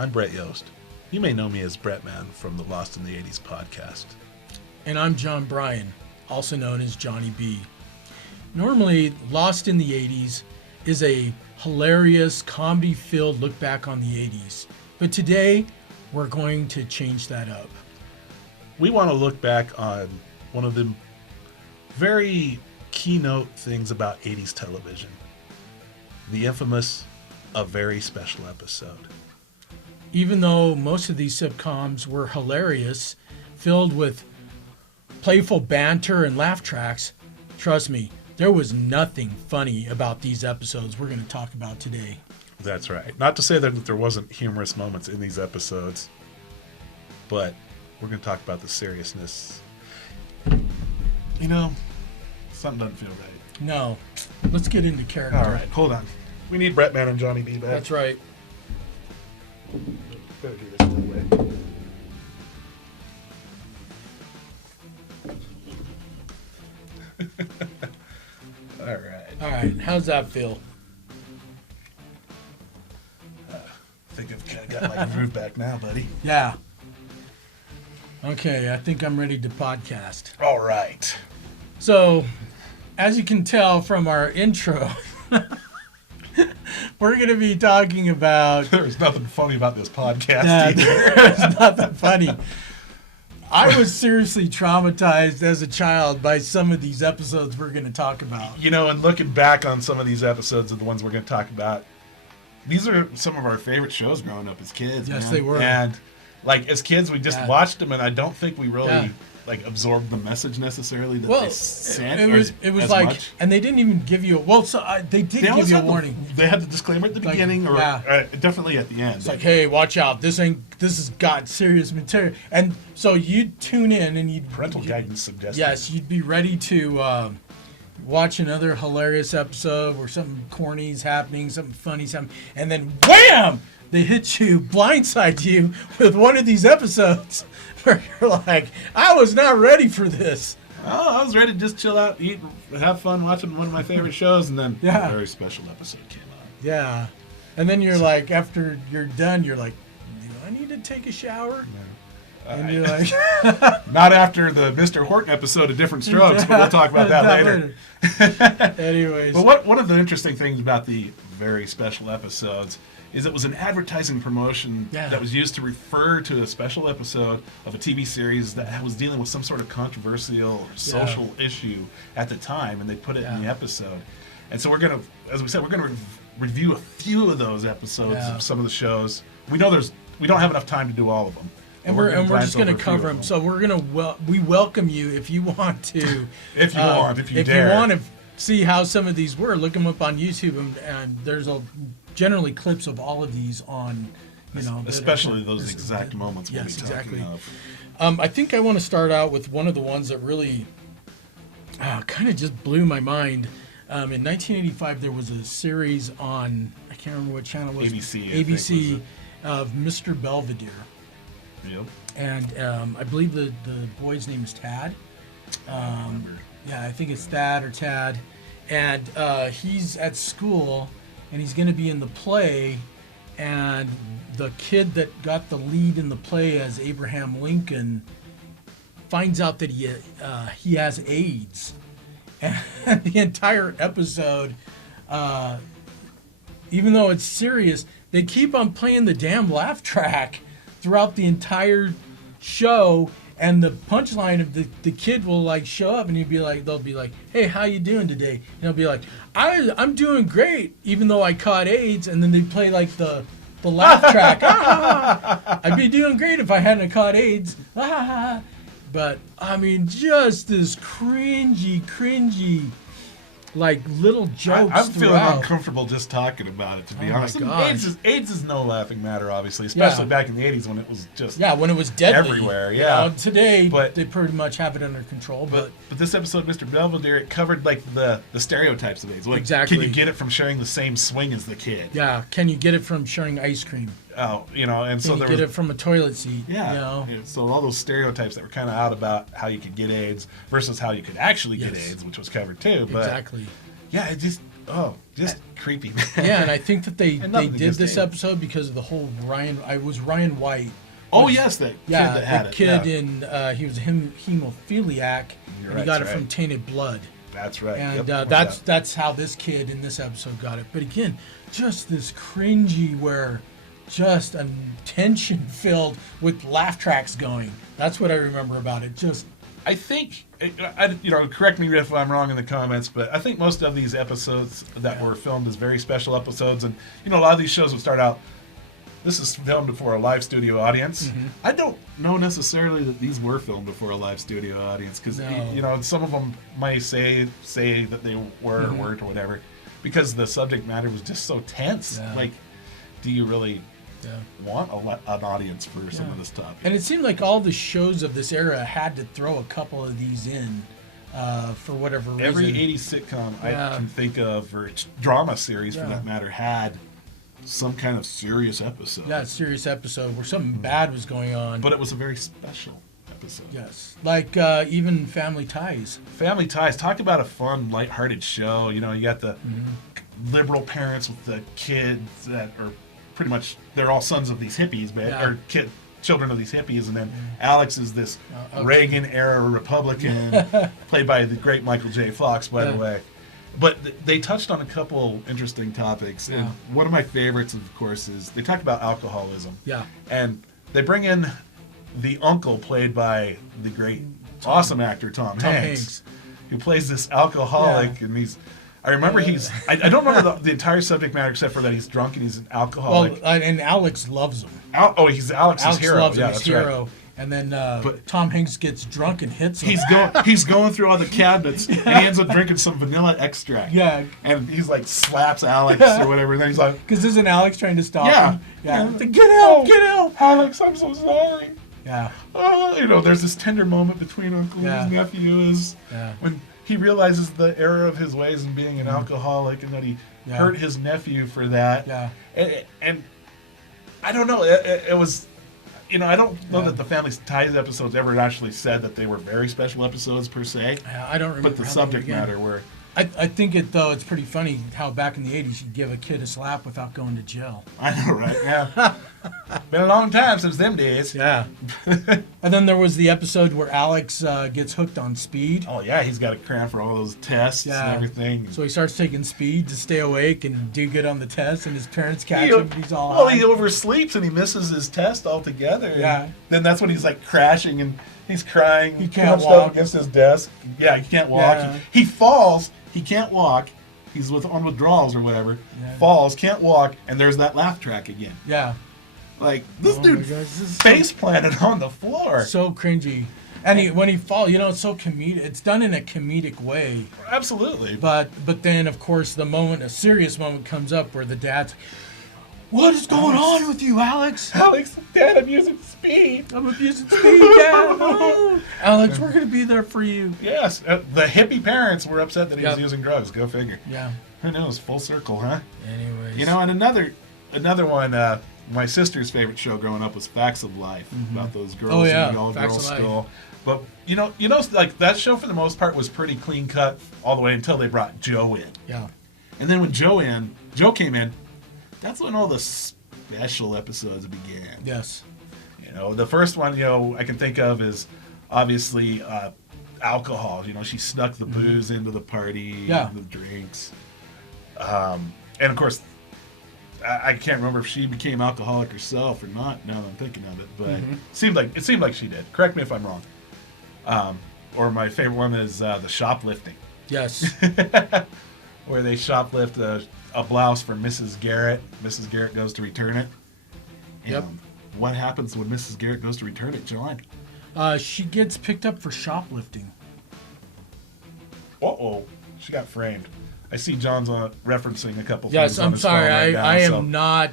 I'm Brett Yost. You may know me as Bretman from the Lost in the 80's podcast. And I'm John Bryan, also known as Johnny B. Normally, Lost in the 80's is a hilarious, comedy-filled look back on the 80's. But today, we're going to change that up. We want to look back on one of the very keynote things about 80's television. The infamous A Very Special Episode. Even though most of these sitcoms were hilarious, filled with playful banter and laugh tracks, trust me, there was nothing funny about these episodes we're going to talk about today. That's right. Not to say that there wasn't humorous moments in these episodes, but we're going to talk about the seriousness. You know, something doesn't feel right. No. Let's get into character. All right, hold on. We need Bretman and Johnny B back. That's right. Better do this that way. All right. How's that feel? I think I've kind of got my groove back now, buddy. Yeah. Okay, I think I'm ready to podcast. All right. So, as you can tell from our intro, we're going to be talking about... There's nothing funny about this podcast either. There's nothing funny. I was seriously traumatized as a child by some of these episodes we're going to talk about. You know, and looking back on some of these episodes of the ones we're going to talk about, these are some of our favorite shows growing up as kids. Yes, man. they were. And, like, as kids, we just watched them, and I don't think we really... like absorb the message necessarily that they sent. It was like, much. And they didn't even give you they did give you a warning. They had the disclaimer at the beginning, or definitely at the end. It's like, hey, watch out! This has got serious material, and so you'd tune in and parental guidance suggested. Yes, you'd be ready to watch another hilarious episode where something corny's happening, something funny's happening, and then wham! They hit you, blindside you with one of these episodes where you're like, I was not ready for this. Oh, I was ready to just chill out, eat, have fun watching one of my favorite shows, and then a very special episode came on. Yeah. And then you're like, after you're done, you're like, do I need to take a shower? No. And you're like... Not after the Mr. Horton episode of Different Strokes, but we'll talk about that later. Anyways. But one of the interesting things about the very special episodes is it was an advertising promotion that was used to refer to a special episode of a TV series that was dealing with some sort of controversial social issue at the time, and they put it in the episode. And so we're going to, as we said, we're going to review a few of those episodes of some of the shows. We know we don't have enough time to do all of them. And we're just going to cover them. So we're going to we welcome you if you want to. if you dare. You want to see how some of these were, look them up on YouTube, and there's generally clips of all of these on, especially those exact moments we'll be talking of. I think I want to start out with one of the ones that really kind of just blew my mind. In 1985, there was a series on, I can't remember what channel it was. ABC of Mr. Belvedere. Yep. And I believe the boy's name is Tad. Yeah, I think it's Thad or Tad. And he's at school, and he's going to be in the play, and the kid that got the lead in the play as Abraham Lincoln finds out that he has AIDS. And the entire episode, even though it's serious, they keep on playing the damn laugh track throughout the entire show. And the punchline of the kid will like show up, and they'll be like, hey, how you doing today? And he'll be like, I'm doing great, even though I caught AIDS. And then they play like the laugh track. I'd be doing great if I hadn't caught AIDS. But I mean, just this cringy, like little jokes. I'm feeling uncomfortable just talking about it, to be honest. AIDS is no laughing matter, obviously, especially back in the 80s when it was just when it was deadly everywhere. Today, they pretty much have it under control. But this episode, Mr. Belvedere, it covered like the stereotypes of AIDS. Like, exactly. Can you get it from sharing the same swing as the kid? Yeah. Can you get it from sharing ice cream? Oh, and so you get it from a toilet seat. Yeah. So all those stereotypes that were kind of out about how you could get AIDS versus how you could actually get AIDS, which was covered too. But exactly. Yeah, it just just creepy. Yeah, and I think that they And nothing did against this Dave. episode because of the whole Ryan White. Oh yes, that kid that had the it. kid Yeah. in he was a hemophiliac, You're and he right, got it that's from right. tainted blood. That's right. And Yep, that's how this kid in this episode got it. But again, just this cringy where just a tension filled with laugh tracks going. That's what I remember about it. Just I think, correct me if I'm wrong in the comments, but I think most of these episodes that were filmed as very special episodes, and a lot of these shows would start out, this is filmed before a live studio audience. Mm-hmm. I don't know necessarily that these were filmed before a live studio audience, because No. some of them might say that they were or weren't or whatever, because the subject matter was just so tense. Yeah. Like, do you really yeah. want an audience for some of this topic? And it seemed like all the shows of this era had to throw a couple of these in for whatever reason. Every 80s sitcom I can think of, or drama series for that matter, had some kind of serious episode. Yeah, serious episode where something bad was going on. But it was a very special episode. Yes. Like even Family Ties. Family Ties, talk about a fun, lighthearted show. You got the liberal parents with the kids that are pretty much, they're all sons of these hippies, or children of these hippies, and then Alex is this Reagan-era Republican, played by the great Michael J. Fox, by the way. But they touched on a couple interesting topics, and one of my favorites, of course, is they talked about alcoholism. Yeah. And they bring in the uncle, played by the great, awesome actor Tom Hanks, who plays this alcoholic, and I remember I don't remember the entire subject matter except for that he's drunk and he's an alcoholic. Well, and Alex loves him. He's Alex's hero. Alex loves him, Yeah, he's that's hero. right. And then Tom Hanks gets drunk and hits him. He's going through all the cabinets, and he ends up drinking some vanilla extract. Yeah. And he's like slaps Alex or whatever, and then he's like, Because isn't Alex trying to stop him? Yeah. Get help, Alex, I'm so sorry. Yeah. There's this tender moment between Uncle and his nephew is when he realizes the error of his ways in being an alcoholic, and that he hurt his nephew for that. Yeah. And I don't know. It was, I don't know that the Family Ties episodes ever actually said that they were very special episodes per se. I don't remember. But the how subject they began. matter were. I think it's pretty funny how back in the 80s you'd give a kid a slap without going to jail. I know, right? Yeah. Been a long time since them days. Yeah. And then there was the episode where Alex gets hooked on speed. Oh, yeah, he's got a cram for all those tests and everything. So he starts taking speed to stay awake and do good on the test, and his parents catch him, and he's all high. He oversleeps and he misses his test altogether. Yeah. Then that's when he's like crashing and he's crying. He can't hunched walk. up against his desk. Yeah, he can't walk. Yeah. He falls. He can't walk. He's on withdrawals or whatever. Yeah. Falls, can't walk, and there's that laugh track again. Yeah. Like, this dude face planted on the floor. So cringy. And when he falls, it's so comedic. It's done in a comedic way. Absolutely. But then, of course, a serious moment comes up where the dad's, what is going on with you, Alex? Alex, Dad, I'm using speed. I'm abusing speed, Dad. Oh. Alex, we're going to be there for you. Yes. The hippie parents were upset that he was using drugs. Go figure. Yeah. Who knows? Full circle, huh? Anyways. And another one, my sister's favorite show growing up was Facts of Life, about those girls in the all-girl school. But, like, that show for the most part was pretty clean cut all the way until they brought Joe in. Yeah. And then when Joe came in, that's when all the special episodes began. Yes. The first one, I can think of is obviously alcohol. She snuck the booze into the party, the drinks. And of course, I can't remember if she became alcoholic herself or not. Now that I'm thinking of it, but it seemed like she did. Correct me if I'm wrong. Or my favorite one is the shoplifting. Yes. Where they shoplift a blouse for Mrs. Garrett. Mrs. Garrett goes to return it. And what happens when Mrs. Garrett goes to return it, John? She gets picked up for shoplifting. Uh-oh. She got framed. I see John's referencing a couple things. Yes, I'm sorry. I am not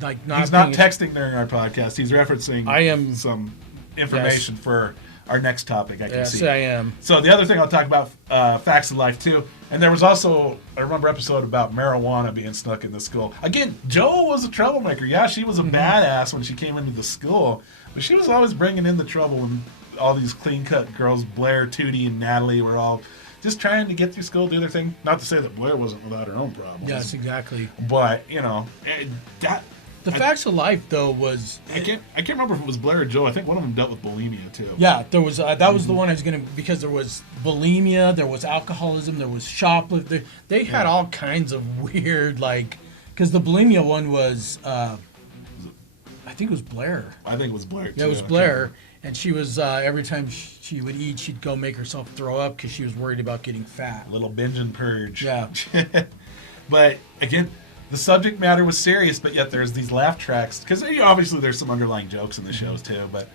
He's not texting during our podcast. He's referencing some information for our next topic, I can see. Yes, I am. So the other thing I'll talk about, Facts of Life, too. And there was also, I remember, an episode about marijuana being snuck in the school. Again, Jo was a troublemaker. Yeah, she was a badass when she came into the school. But she was always bringing in the trouble when all these clean-cut girls, Blair, Tootie, and Natalie, were all just trying to get through school, do their thing. Not to say that Blair wasn't without her own problems. Yes, exactly. But The Facts of Life, though, was... I can't remember if it was Blair or Joe. I think one of them dealt with bulimia, too. Yeah, there was that was the one I was going to... Because there was bulimia, there was alcoholism, there was shoplifting. They had all kinds of weird, like... Because the bulimia one was... I think it was Blair. I think it was Blair, too. Yeah, it was Blair. And she was... every time she would eat, she'd go make herself throw up because she was worried about getting fat. A little binge and purge. Yeah. But, again... The subject matter was serious, but yet there's these laugh tracks. Because obviously there's some underlying jokes in the shows, too. But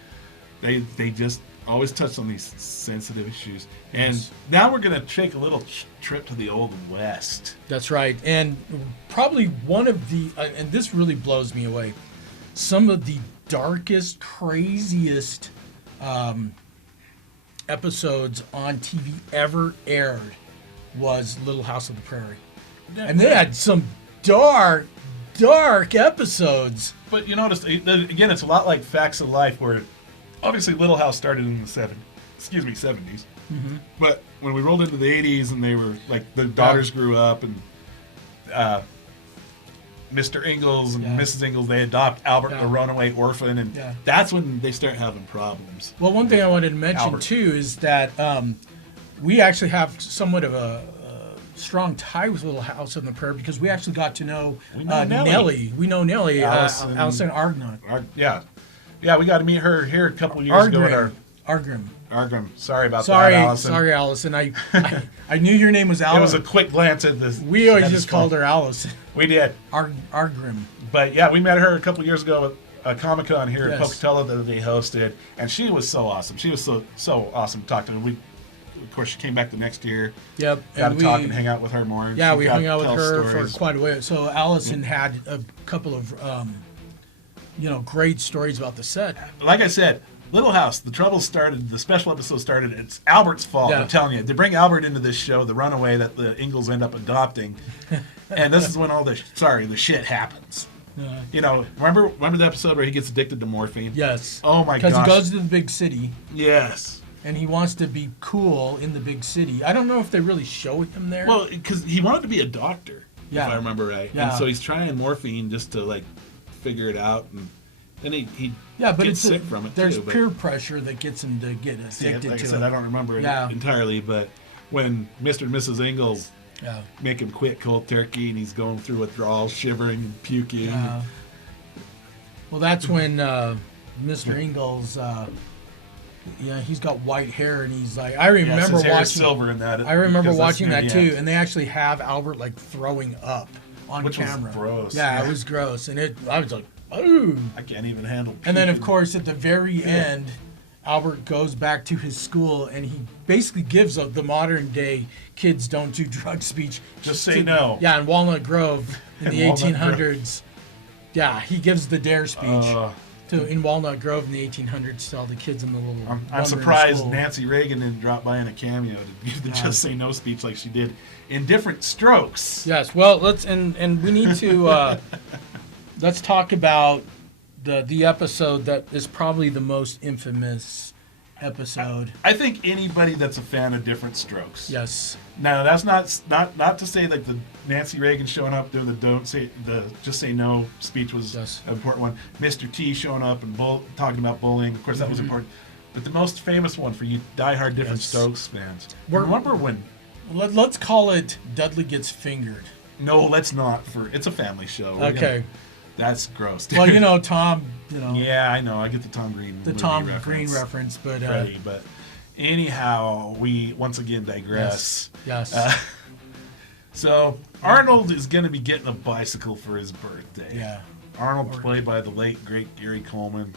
they just always touch on these sensitive issues. And now we're going to take a little trip to the Old West. That's right. And probably one of the... and this really blows me away. Some of the darkest, craziest episodes on TV ever aired was Little House on the Prairie. And they had some... dark episodes. But you notice, again, it's a lot like Facts of Life, where obviously Little House started in the 70s. Mm-hmm. But when we rolled into the 80s and they were like, the daughters grew up and Mr. Ingalls and Mrs. Ingalls, they adopt Albert, the runaway orphan, and that's when they start having problems. Well, one thing I wanted to mention too is that we actually have somewhat of a strong tie with Little House on the Prairie because we actually got to know Nellie. We know Nellie, Allison Argnott. Yeah, we got to meet her here a couple years ago. Argrim. Sorry about that, Allison. Sorry, Allison. I knew your name was Allison. It was a quick glance at this. We always just called her Allison. We did. Argrim. But yeah, we met her a couple years ago at a Comic-Con here in Pocatello that they hosted, and she was so awesome. She was so awesome to talk to her. Of course, she came back the next year. Yep. Got to talk and hang out with her more. Yeah, we hung out with her for quite a while. So Allison had a couple of, great stories about the set. Like I said, Little House, the trouble started, the special episode started, it's Albert's fault, I'm telling you. They bring Albert into this show, the runaway that the Ingalls end up adopting. And this is when all the shit happens. Remember the episode where he gets addicted to morphine? Yes. Oh my gosh. Because he goes to the big city. Yes. And he wants to be cool in the big city. I don't know if they really show him there. Well, because he wanted to be a doctor, if I remember right. Yeah. And so he's trying morphine just to, figure it out. And then he gets sick from it, there's peer pressure that gets him to get addicted to it. Like I said, I don't remember it entirely, but when Mr. and Mrs. Ingalls make him quit cold turkey and he's going through withdrawals, shivering and puking. Yeah. Well, that's when Mr. Ingalls... he's got white hair, and he's like, I remember watching silver in that. I remember watching that too, and they actually have Albert throwing up on camera. Was gross. Yeah, it was gross, and I was like, ooh. I can't even handle. And then of course at the very end, Albert goes back to his school, and he basically gives the modern day kids don't do drugs speech. Just say no. Yeah, in Walnut Grove in the 1800s. Yeah, he gives the dare speech. In Walnut Grove in the 1800s to all the kids in the little... I'm surprised Nancy Reagan didn't drop by in a cameo to give the Just Say No speech like she did in different strokes. Yes, well, let's and we need to let's talk about the episode that is probably the most infamous episode. I think anybody that's a fan of different strokes. Yes. Now that's not to say that the Nancy Reagan showing up doing the Just Say No speech was an important one. Mr. T showing up and talking about bullying, of course that was important. But the most famous one for you diehard different strokes fans. Remember when? Let's call it Dudley Gets Fingered. No, let's not. It's a family show. That's gross. Dude. Well, Tom. Yeah, I know. I get the Tom Green. The Tom Green reference, but. Freddie, but anyhow, we once again digress. Yes. So Arnold is going to be getting a bicycle for his birthday. Yeah. Arnold, played by the late great Gary Coleman.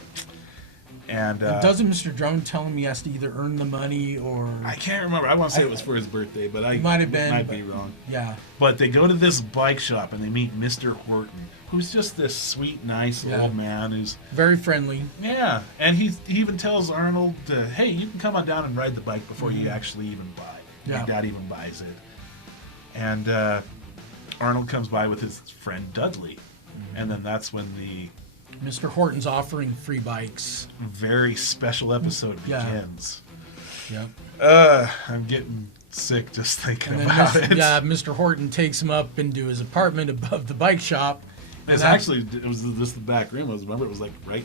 And doesn't Mr. Drummond tell him he has to either earn the money or... I can't remember. I want to say it was for his birthday, but I might be wrong. Yeah. But they go to this bike shop and they meet Mr. Horton, who's just this sweet, nice old man who's... very friendly. Yeah. And he even tells Arnold, hey, you can come on down and ride the bike before you actually even buy it. Yeah. Your dad even buys it. And Arnold comes by with his friend Dudley. And then that's when the... Mr. Horton's offering free bikes. Very special episode begins. Yep. I'm getting sick just thinking And then about it. Mr. Horton takes him up into his apartment above the bike shop. It was just the back room. Remember, it was like right.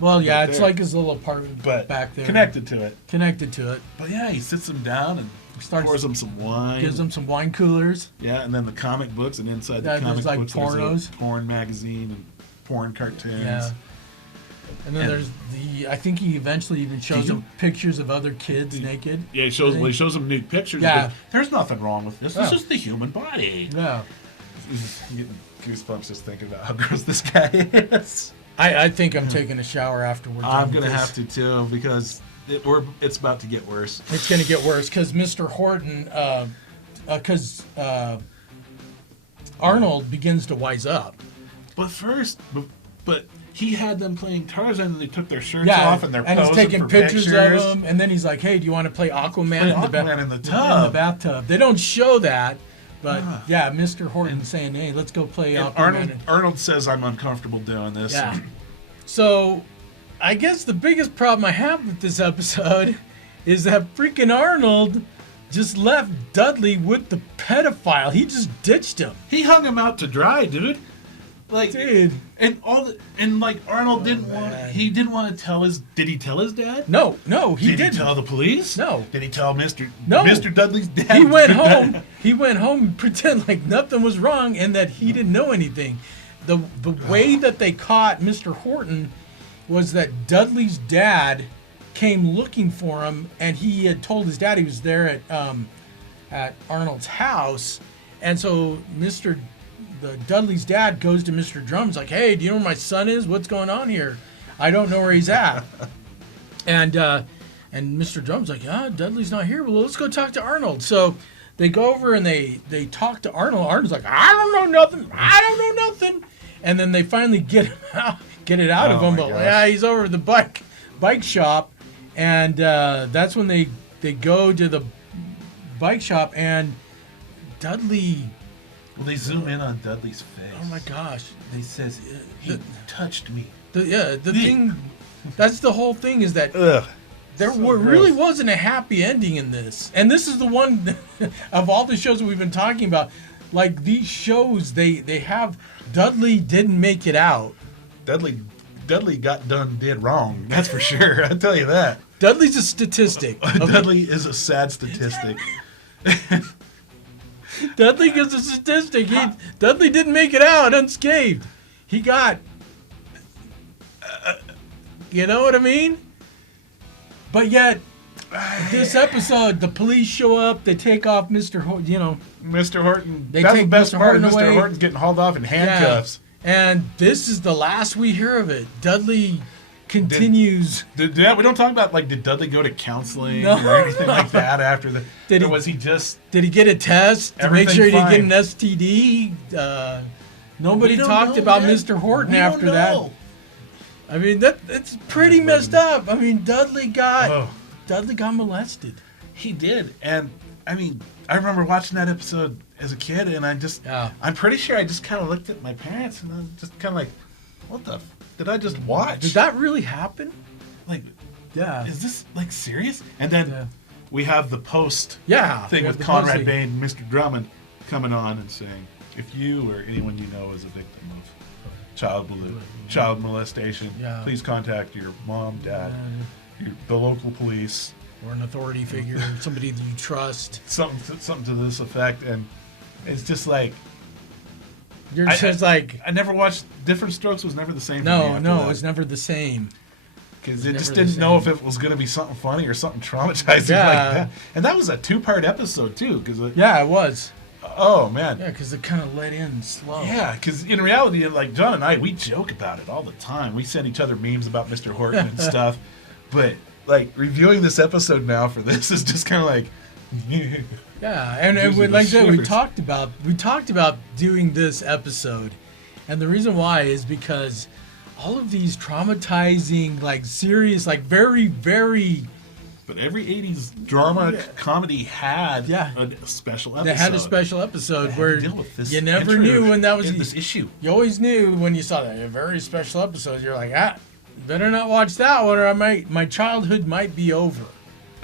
Well, yeah, right it's there. like his little apartment back there. Connected to it. Connected to it. But yeah, he sits him down and pours him some wine. Gives him some wine coolers. Yeah, and then the comic books, and inside the comic like books pornos. there's a porn magazine and porn cartoons. Yeah. And then there's I think he eventually even shows him pictures of other kids naked. Yeah, he shows him nude pictures. Yeah. There's nothing wrong with this. Yeah. It's just the human body. Yeah. I'm getting goosebumps just thinking about how gross this guy is. I think I'm taking a shower afterwards. I'm going to have to, too, because it's about to get worse. It's going to get worse because Mr. Horton, Arnold begins to wise up. But first, he had them playing Tarzan, and they took their shirts off, and they're posing he's taking for pictures of them, and then he's like, "Hey, do you want to play Aquaman in the tub?" In the bathtub. They don't show that, but Mr. Horton saying, "Hey, let's go play Aquaman." Arnold says, "I'm uncomfortable doing this." Yeah. So, I guess the biggest problem I have with this episode is that freaking Arnold just left Dudley with the pedophile. He just ditched him. He hung him out to dry, dude. Like, dude. Arnold didn't want to tell his. Did he tell his dad? No, he didn't. Did he tell the police? No. Did he tell Mr. Dudley's dad? He went home. He went home and pretended like nothing was wrong and that he didn't know anything. The way that they caught Mr. Horton was that Dudley's dad came looking for him, and he had told his dad he was there at Arnold's house, and so Dudley's dad goes to Mr. Drum's like, "Hey, do you know where my son is? What's going on here? I don't know where he's at." and Mr. Drum's like, Dudley's not here. Well, let's go talk to Arnold. So they go over and they talk to Arnold. Arnold's like, "I don't know nothing. I don't know nothing." And then they finally get it out of him. But he's over at the bike shop, and that's when they go to the bike shop, and Dudley. Well, they zoom in on Dudley's face. Oh my gosh! They says he touched me. The thing. That's the whole thing is that really wasn't a happy ending in this, and this is the one of all the shows that we've been talking about. Like these shows, they have Dudley didn't make it out. Dudley did wrong. That's for sure. I'll tell you that. Dudley's a statistic. Okay? Dudley is a sad statistic. Dudley is a statistic. Dudley didn't make it out unscathed. He got, you know what I mean? But yet, this episode, the police show up. They take off Mr. Mr. Horton. They That's take the best Mr. part. Horton away. Mr. Horton's getting hauled off in handcuffs. Yeah. And this is the last we hear of it. Dudley continues. We don't talk about did Dudley go to counseling or anything like that after the? Was he just? Did he get a test to make sure he didn't get an STD? Nobody talked about Mr. Horton after that. I mean it's pretty messed up. I mean Dudley got molested. He did, and I mean I remember watching that episode as a kid, and I'm pretty sure I just kind of looked at my parents, and I was just kind of like, what the. Did I just watch? Did that really happen? Is this serious? And then we have the post thing with Conrad Bain and Mr. Drummond coming on and saying, if you or anyone you know is a victim of child molestation, please contact your mom, dad, the local police, or an authority figure, somebody that you trust. Something to this effect, and it's just like. I never watched. Different Strokes was never the same. No, it was never the same. Because it just didn't know if it was going to be something funny or something traumatizing like that. And that was a 2-part episode too. It was. Oh man. Yeah, because it kind of let in slow. Yeah, because in reality, John and I, we joke about it all the time. We send each other memes about Mr. Horton and stuff. But reviewing this episode now for this is just kind of like. Yeah, and like I said, we talked about doing this episode, and the reason why is because all of these traumatizing, serious, very, very. But every 80s drama comedy had a special episode. They had a special episode where you never knew when that was this issue. You always knew when you saw that a very special episode. You're like, better not watch that one, or my childhood might be over.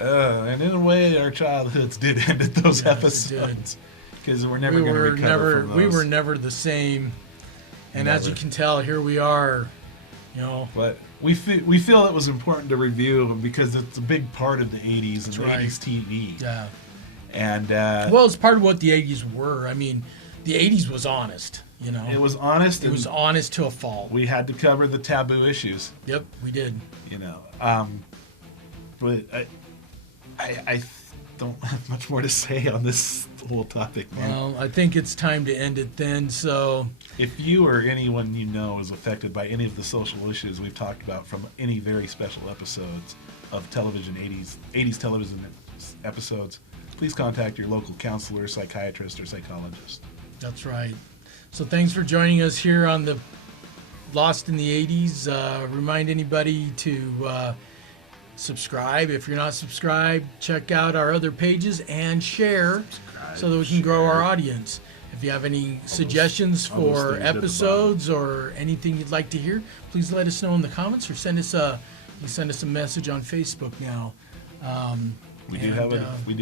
And in a way, our childhoods did end at those Yes, it episodes because we're never going to recover from those. We were never the same, and as you can tell, here we are. You know, but we feel it was important to review because it's a big part of the 80s and the 80s TV. Yeah. And well, it's part of what the 80s were. I mean, the 80s was honest. You know, it was honest. It was honest to a fault. We had to cover the taboo issues. Yep, we did. You know, but I don't have much more to say on this whole topic, man. Well, I think it's time to end it then. So, if you or anyone you know is affected by any of the social issues we've talked about from any very special episodes of television, 80s television episodes, please contact your local counselor, psychiatrist, or psychologist. That's right. So thanks for joining us here on the Lost in the 80s. Remind anybody to subscribe. If you're not subscribed, check out our other pages and share so that we can grow our audience. If you have any suggestions for episodes or anything you'd like to hear, please let us know in the comments or send us a message on Facebook now. We do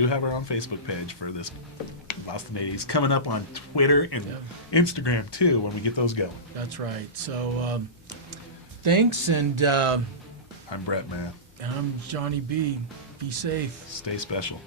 have our own Facebook page for this Lost in the 80s, coming up on Twitter and Instagram too when we get those going. That's right. So thanks, and I'm Bretman. And I'm Johnny B. Be safe. Stay special.